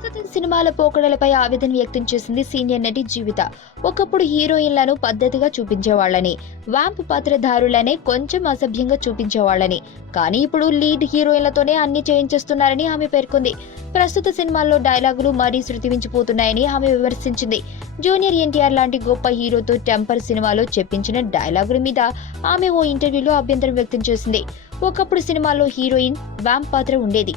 ప్రస్తుతం సినిమాల పోకడలపై ఆవేదన వ్యక్తం చేసింది సీనియర్ నటి జీవిత. ఒకప్పుడు హీరోయిన్లను పద్ధతిగా చూపించేవాళ్లని, వ్యాంప్ పాత్రధారులనే కొంచెం అసభ్యంగా చూపించేవాళ్లని, కానీ ఇప్పుడు లీడ్ హీరోయిన్లతోనే అన్ని చేయించేస్తున్నారని ఆమె పేర్కొంది. ప్రస్తుత సినిమాల్లో డైలాగులు మరీ శృతి మించిపోతున్నాయని ఆమె విమర్శించింది. జూనియర్ ఎన్టీఆర్ లాంటి గొప్ప హీరోతో టెంపర్ సినిమాలో చెప్పించిన డైలాగుల మీద ఆమె ఓ ఇంటర్వ్యూలో అభ్యంతరం వ్యక్తం చేసింది. ఒకప్పుడు సినిమాల్లో హీరోయిన్ వ్యాంప్ పాత్ర ఉండేది.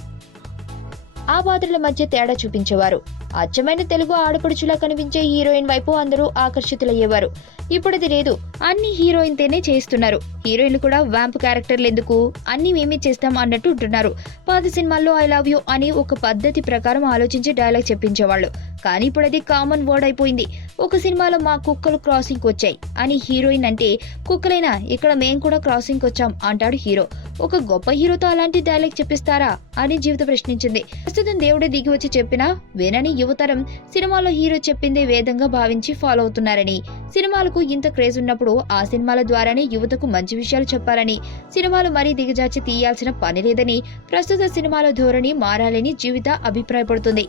ఆ పాత్రల మధ్య తేడా చూపించేవారు. అచ్చమైన తెలుగు ఆడపడుచులా కనిపించే హీరోయిన్ వైపు అందరూ ఆకర్షితులయ్యేవారు. ఇప్పుడది లేదు. అన్ని హీరోయిన్ తేనే చేయిస్తున్నారు. హీరోయిన్లు కూడా వ్యాంప్ క్యారెక్టర్లు ఎందుకు, అన్ని మేమే చేస్తాం అన్నట్టు ఉంటున్నారు. పాత సినిమాల్లో ఐ లవ్ యూ అని ఒక పద్ధతి ప్రకారం ఆలోచించి డైలాగ్ చెప్పించేవాళ్ళు. కానీ ఇప్పుడు అది కామన్ వర్డ్ అయిపోయింది. ఒక సినిమాలో మా కుక్కలు క్రాసింగ్ వచ్చాయి అని హీరోయిన్ అంటే, కుక్కలైనా ఇక్కడ మేం కూడా క్రాసింగ్ వచ్చాం అంటాడు హీరో. ఒక గొప్ప హీరోతో అలాంటి డైలాగ్ చెప్పిస్తారా అని జీవిత ప్రశ్నించింది. ప్రస్తుతం దేవుడే దిగి వచ్చి చెప్పినా వినని యువతరం సినిమాలో హీరో చెప్పిందే వేదంగా భావించి ఫాలో అవుతున్నారని, సినిమాలకు ఇంత క్రేజ్ ఉన్నప్పుడు ఆ సినిమాల ద్వారానే యువతకు మంచి విషయాలు చెప్పాలని, సినిమాలు మరీ దిగజార్చి తీయాల్సిన పని లేదని, ప్రస్తుత సినిమాల ధోరణి మారాలని జీవిత అభిప్రాయపడుతుంది.